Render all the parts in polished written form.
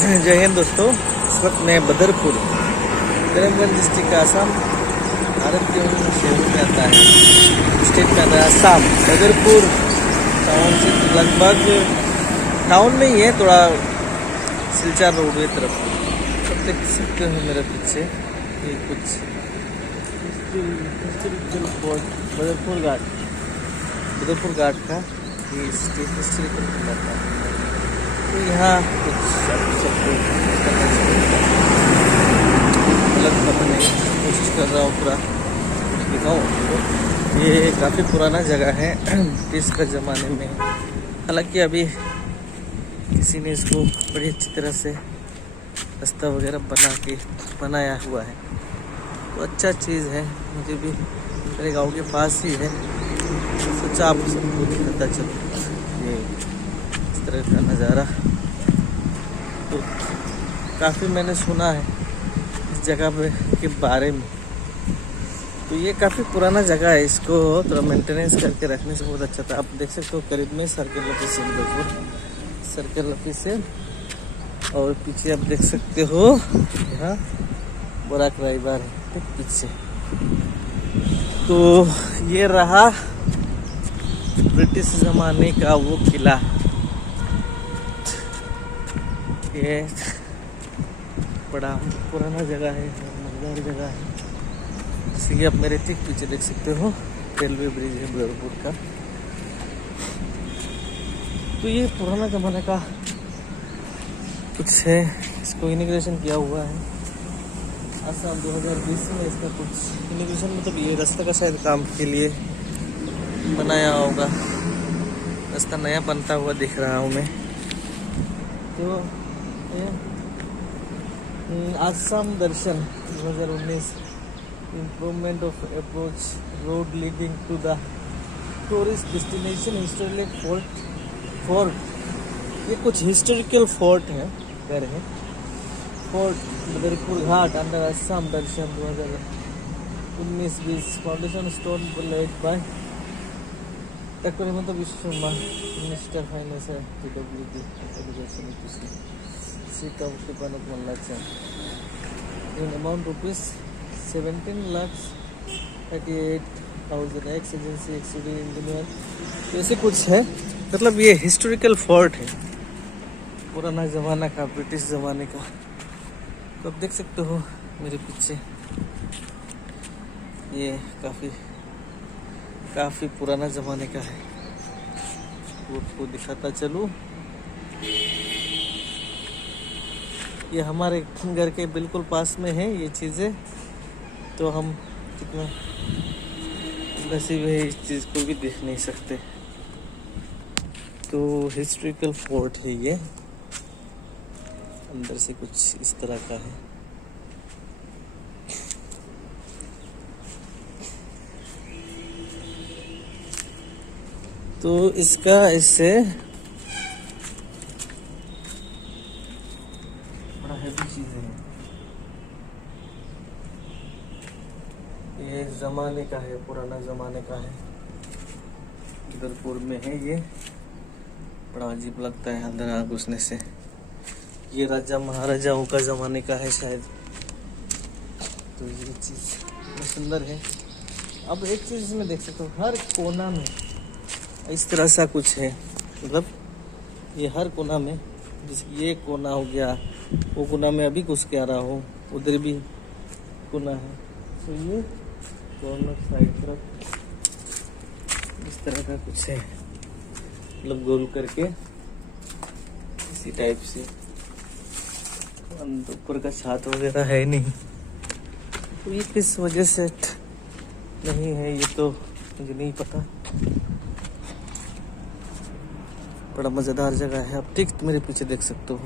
जय हिंद दोस्तों। इस वक्त मैं बदरपुर करीमगंज डिस्ट्रिक्ट का आसाम भारत के उन शहरों में आता है, स्टेट में आता है आसाम। बदरपुर टाउन से लगभग टाउन में ही है, थोड़ा सिलचर रोडवे तरफ। सब देख सकते हो मेरे पीछे ये कुछ बदरपुर घाट का ये हिस्ट्रिकल इलाका है। तो यहाँ कुछ सबको अलग बताने की कोशिश कर रहा हूँ, पूरा दिखाऊँ। ये काफ़ी पुराना जगह है, ब्रिटिश का ज़माने में। हालांकि अभी किसी ने इसको बड़ी अच्छी तरह से रास्ता वगैरह बनाया हुआ है, तो अच्छा चीज़ है। मुझे भी मेरे गांव के पास ही है, तो सोचा आप सबको दिखाता चलो ये इस तरह का नज़ारा। तो काफ़ी मैंने सुना है इस जगह के बारे में। तो ये काफ़ी पुराना जगह है, इसको थोड़ा मेंटेनेंस करके रखने से बहुत अच्छा था। आप देख सकते हो करीब में सर्कल ऑफिस से, और पीछे आप देख सकते हो यहाँ बोराक राइबार है ठीक पीछे। तो ये रहा ब्रिटिश ज़माने का वो किला। ये बड़ा पुराना जगह है, मजेदार जगह है। जैसे कि आप मेरे ठीक पीछे देख सकते हो रेलवे ब्रिज है बदरपुर का। तो ये पुराना ज़माने का कुछ है, इसको इनिग्रेशन किया हुआ है आसाम 2020 में। इसका कुछ इनिग्रेशन मतलब ये रास्ता का शायद काम के लिए बनाया होगा, रास्ता नया बनता हुआ दिख रहा हूँ मैं। तो Assam Darshan 2019 improvement of approach road leading to the tourist destination historical fort. ये कुछ हिस्टोरिकल फोर्ट है, कह रहे हैं fort Badarpur Ghat under Assam Darshan 2019-20 foundation stone laid by doctor Himanta Biswa Sarma minister finance PWD education Shri county in amount rupees 17,38,000 ex agency exceeding engineer. ऐसे कुछ है, मतलब ये हिस्टोरिकल फोर्ट है पुराना ज़माना का, ब्रिटिश ज़माने का। तो आप देख सकते हो मेरे पीछे ये काफ़ी पुराना ज़माने का है। आपको दिखाता चलूँ, ये हमारे घर के बिल्कुल पास में है ये चीज़ें। तो हम कितना नसीब है, इस चीज़ को भी देख नहीं सकते। तो हिस्ट्रिकल फोर्ट है ये, अंदर से कुछ इस तरह का है। तो इसका इससे बड़ा हैवी चीज है, ये जमाने का है, पुराना जमाने का है, बदरपुर में है ये। बड़ा अजीब लगता है अंदर घुसने से। ये राजा महाराजाओं का जमाने का है शायद। तो ये चीज बहुत सुंदर है। अब एक चीज इसमें देख सकते हो, हर कोना में इस तरह सा कुछ है, मतलब ये हर कोना में, जैसे ये कोना हो गया, वो कोना में अभी घुस के आ रहा हूँ, उधर भी कोना है। तो ये कॉर्नर साइड तरफ इस तरह का कुछ है, मतलब गोल करके इसी टाइप से। ऊपर का छात वगैरह है नहीं, तो ये किस वजह से नहीं है ये तो मुझे नहीं पता। बड़ा मज़ेदार जगह है। आप ठीक मेरे पीछे देख सकते हो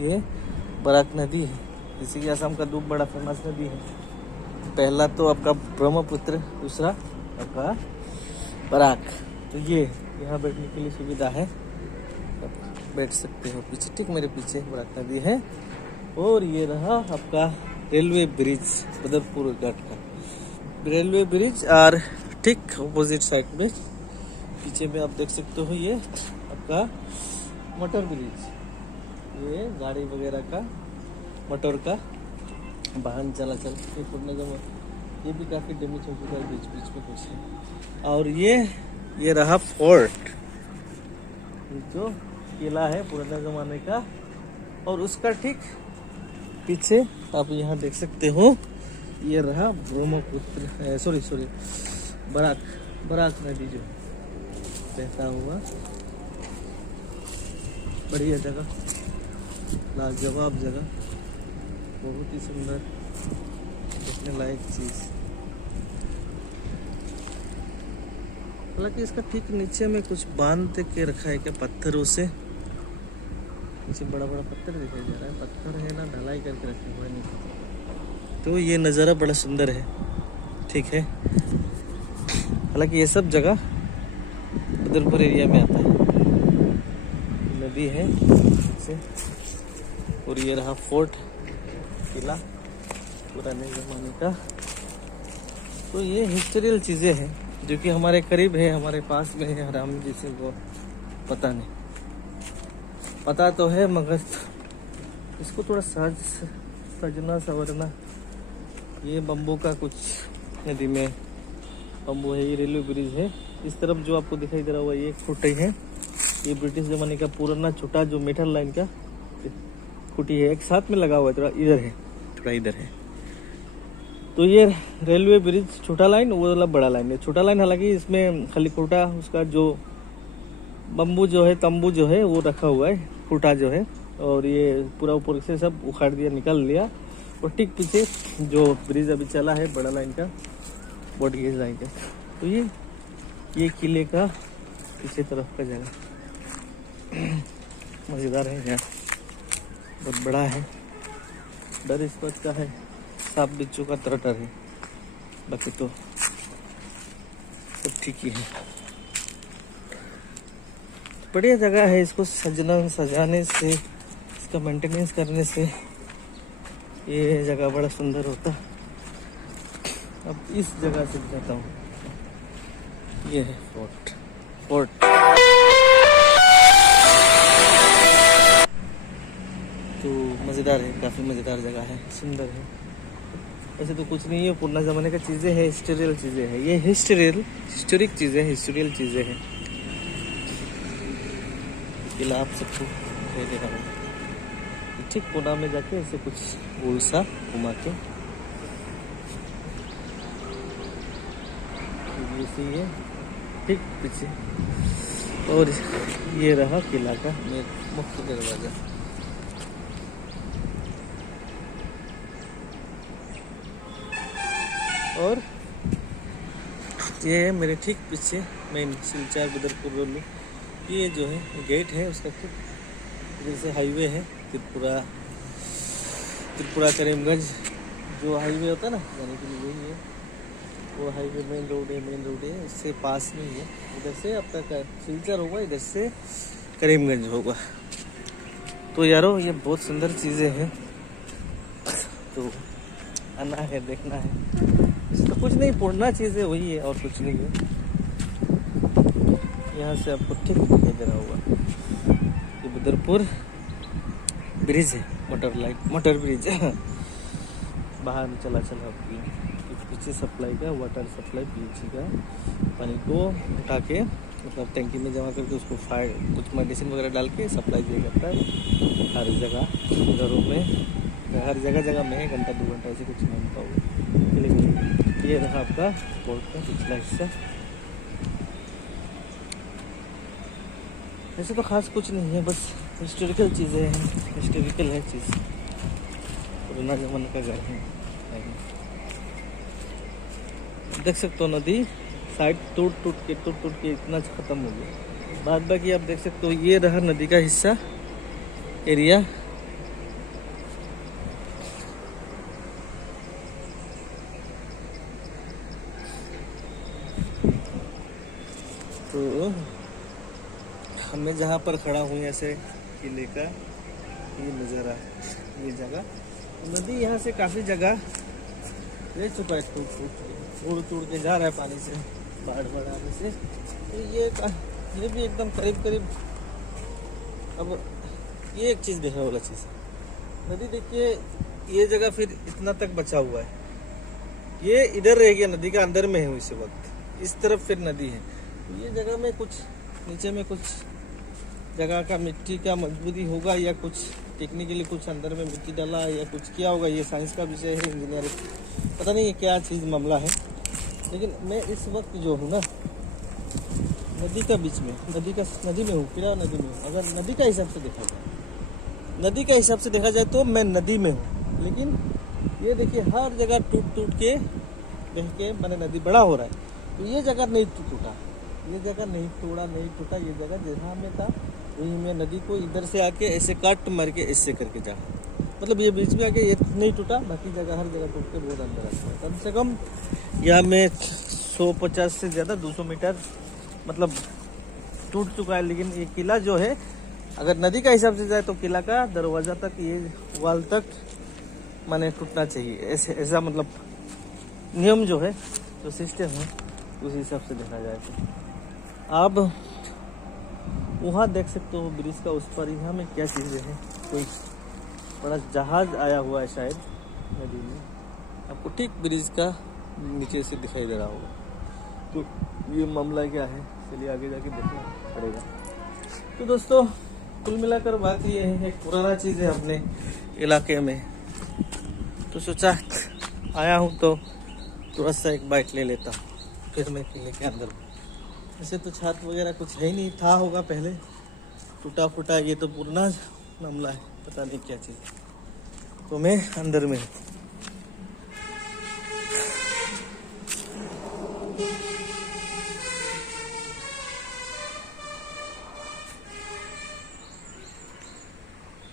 ये बराक नदी है, जैसे कि असम का दो बड़ा फेमस नदी है। पहला तो आपका ब्रह्मपुत्र, दूसरा आपका बराक। तो ये यहाँ बैठने के लिए सुविधा है, आप बैठ सकते हो। पीछे ठीक मेरे पीछे बराक नदी है, और ये रहा आपका रेलवे ब्रिज बदरपुर घाट का रेलवे ब्रिज। और ठीक अपोजिट साइड में पीछे में आप देख सकते हो ये आपका मोटर ब्रिज, ये गाड़ी वगैरह का, मोटर का वाहन चलाचल ये पुराना जमाना, ये भी काफ़ी डैमेज हो चुका है बीच बीच में कुछ है। और ये रहा फोर्ट, जो किला है पुराने ज़माने का। और उसका ठीक पीछे आप यहाँ देख सकते हो, ये रहा ब्रह्मपुत्र, सॉरी बराक नदी जो बहता हुआ, बढ़िया जगह, लाजवाब जगह, बहुत ही सुंदर देखने लायक चीज़। हालांकि इसका ठीक नीचे में कुछ बांध के रखा है क्या पत्थरों से, नीचे बड़ा बड़ा पत्थर दिखाई दे रहा है, पत्थर है ना ढलाई करके रखे हुए नहीं। तो ये नज़ारा बड़ा सुंदर है, ठीक है। हालांकि ये सब जगह उदयपुर एरिया में आता है, नदी है से। और ये रहा फोर्ट, किला पुराने ज़माने का। तो ये हिस्टोरियल चीज़ें हैं जो कि हमारे करीब है, हमारे पास में है, हमें जिसे वो पता नहीं, पता तो है मगर इसको थोड़ा सजना संवरना। ये बम्बू का कुछ नदी में बम्बू है, ये रेलवे ब्रिज है। इस तरफ जो आपको दिखाई दे रहा हुआ ये खुटी है, ये ब्रिटिश ज़माने का पुराना छोटा जो मेटल लाइन का खुटी है, एक साथ में लगा हुआ है, थोड़ा इधर है थोड़ा इधर है। तो ये रेलवे ब्रिज छोटा लाइन, वो वाला बड़ा लाइन है। छोटा लाइन हालांकि इसमें खाली खुटा, उसका जो बम्बू जो है, तंबू जो है वो रखा हुआ है, खुटा जो है। और ये पूरा ऊपर से सब उखाड़ दिया, निकाल लिया। और ठीक पीछे जो ब्रिज अभी चला है बड़ा लाइन का, बोट गेज लाइन का। तो ये किले का पीछे तरफ का जगह मज़ेदार है, यहाँ बहुत बड़ा है। डर इस बात का है, सांप बिच्छू का डर है, बाकी तो सब ठीक ही है। बढ़िया जगह है, इसको सजाने से, इसका मेंटेनेंस करने से ये जगह बड़ा सुंदर होता। अब इस जगह से जाता हूँ, ये है फोर्ट। तो मज़ेदार है, काफ़ी मज़ेदार जगह है, सुंदर है। ऐसे तो कुछ नहीं है, पुराना ज़माने का चीज़ें हैं, हिस्टोरियल चीज़ें हैं, ये हिस्टोरिक चीज़ें, हिस्टोरियल चीज़ें हैं। किला आप सबको दे दे रहा हूँ, ठीक कोना में जाके ऐसे कुछ गोल सा घुमा के ये ठीक पीछे। और ये रहा किला का मुख्य दरवाजा। और ये है मेरे ठीक पीछे मेन सिलचर बुदरपुर रोड, ये जो है गेट है उसका, ठीक इधर से हाईवे है, त्रिपुरा करीमगंज जो हाईवे होता है ना जाने के लिए, यही है वो हाईवे, मेन रोड है, इससे पास में ही है। इधर से आपका सिलचर होगा, इधर से करीमगंज होगा। तो यारो ये बहुत सुंदर चीज़ें हैं, तो आना है, देखना है। तो कुछ नहीं, पुराना चीज़ें वही है और कुछ नहीं है। यहाँ से आपको ठीक दिखाई दे रहा होगा ये बुदरपुर ब्रिज है, मोटर ब्रिज बाहर में चला पीछे सप्लाई का, वाटर सप्लाई पीछे का पानी को उठा के मतलब टैंकी में जमा करके उसको कुछ मेडिसिन वगैरह डाल के सप्लाई दिया जाता है हर जगह, घरों में, हर जगह में 1 घंटा 2 घंटा ऐसे कुछ नहीं होता होगा। ये रहा आपका पोर्ट का पिछला हिस्सा। ऐसे तो खास कुछ नहीं है, बस हिस्टोरिकल चीज़ें हैं, हिस्टोरिकल है चीज़, पुराना ज़माने का घर है। देख सकते हो नदी साइड टूट के इतना ख़त्म हो गया। बाद बाकी आप देख सकते हो, ये रहा नदी का हिस्सा एरिया। तो हमें जहाँ पर खड़ा हुए ऐसे किले का ये नज़ारा, ये जगह नदी यहाँ से काफ़ी जगह ले चुका है, टूट के जा रहा है पानी से, बाढ़ आने से। तो ये भी एकदम करीब अब ये एक चीज़ देखने वाला चीज़ है। नदी देखिए, ये जगह फिर इतना तक बचा हुआ है, ये इधर रह गया, नदी का अंदर में है इस वक्त, इस तरफ फिर नदी है। तो ये जगह में कुछ नीचे में कुछ जगह का मिट्टी का मजबूती होगा, या कुछ टेक्निकली कुछ अंदर में मिट्टी डाला या कुछ किया होगा। ये साइंस का विषय है, इंजीनियरिंग, पता नहीं ये क्या चीज़ मामला है। लेकिन मैं इस वक्त जो हूँ ना, नदी का बीच में, नदी में हूँ, फिर नदी में हूँ। अगर नदी का हिसाब से देखा जाए, नदी का हिसाब से देखा जाए तो मैं नदी में हूँ। लेकिन ये देखिए, हर जगह टूट टूट के बह के मैंने नदी बड़ा हो रहा है। तो ये जगह नहीं टूटा, ये जगह नहीं टूटा। ये जगह जहाँ में था वहीं में नदी को इधर से आके ऐसे काट मार के ऐसे करके जा, मतलब ये बीच में आके ये नहीं टूटा, बाकी जगह हर जगह टूट के बहुत अंदर आता है। कम से कम यहाँ में 150 से ज़्यादा 200 मीटर मतलब टूट चुका है। लेकिन ये किला जो है, अगर नदी का हिसाब से जाए तो किला का दरवाज़ा तक, ये वाल तक माने टूटना चाहिए, ऐसा मतलब नियम जो है, जो सिस्टम है, उस हिसाब से देखा जाए तो। आप वहाँ देख सकते हो ब्रिज का उस पर, यहाँ में क्या चीज़ें हैं, कोई बड़ा जहाज आया हुआ है शायद नदी में, आपको ठीक ब्रिज का नीचे से दिखाई दे रहा होगा। तो ये मामला क्या है, चलिए आगे जाके देखना पड़ेगा। तो दोस्तों, कुल मिलाकर बात ये है, एक पुराना चीज़ है अपने इलाके में, तो सोचा आया हूँ तो थोड़ा सा एक बाइट ले लेता हूँ, फिर मैं किले के अंदर। ऐसे तो छत वगैरह कुछ है ही नहीं, था होगा पहले, टूटा फूटा, ये तो पुराना मामला है, पता नहीं क्या चीज़। तो मैं अंदर में हूँ।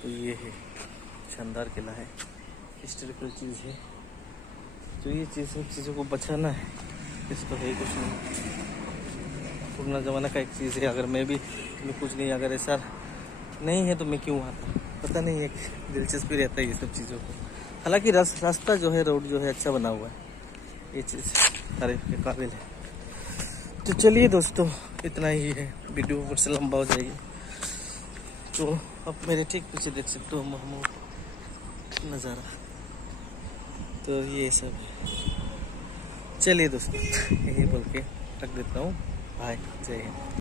तो ये है शानदार किला है, हिस्टोरिकल चीज़ है। तो ये चीज़, सब चीज़ों को बचाना है, इसको है कुछ नहीं, पुराना ज़माना का एक चीज़ है। अगर मैं कुछ नहीं, अगर ऐसा नहीं है तो मैं क्यों आता, पता नहीं, एक दिलचस्पी रहता है ये सब चीज़ों को। हालांकि रास्ता जो है, रोड जो है अच्छा बना हुआ है, ये चीज़ तारीफ के काबिल है। तो चलिए दोस्तों, इतना ही है, वीडियो ऊपर से लंबा हो जाएगी। तो अब मेरे ठीक पीछे देख सकते हो महमूद नज़ारा, तो ये सब है। चलिए दोस्तों, यही बोल के रख देता हूँ। बाय, जय हिंद।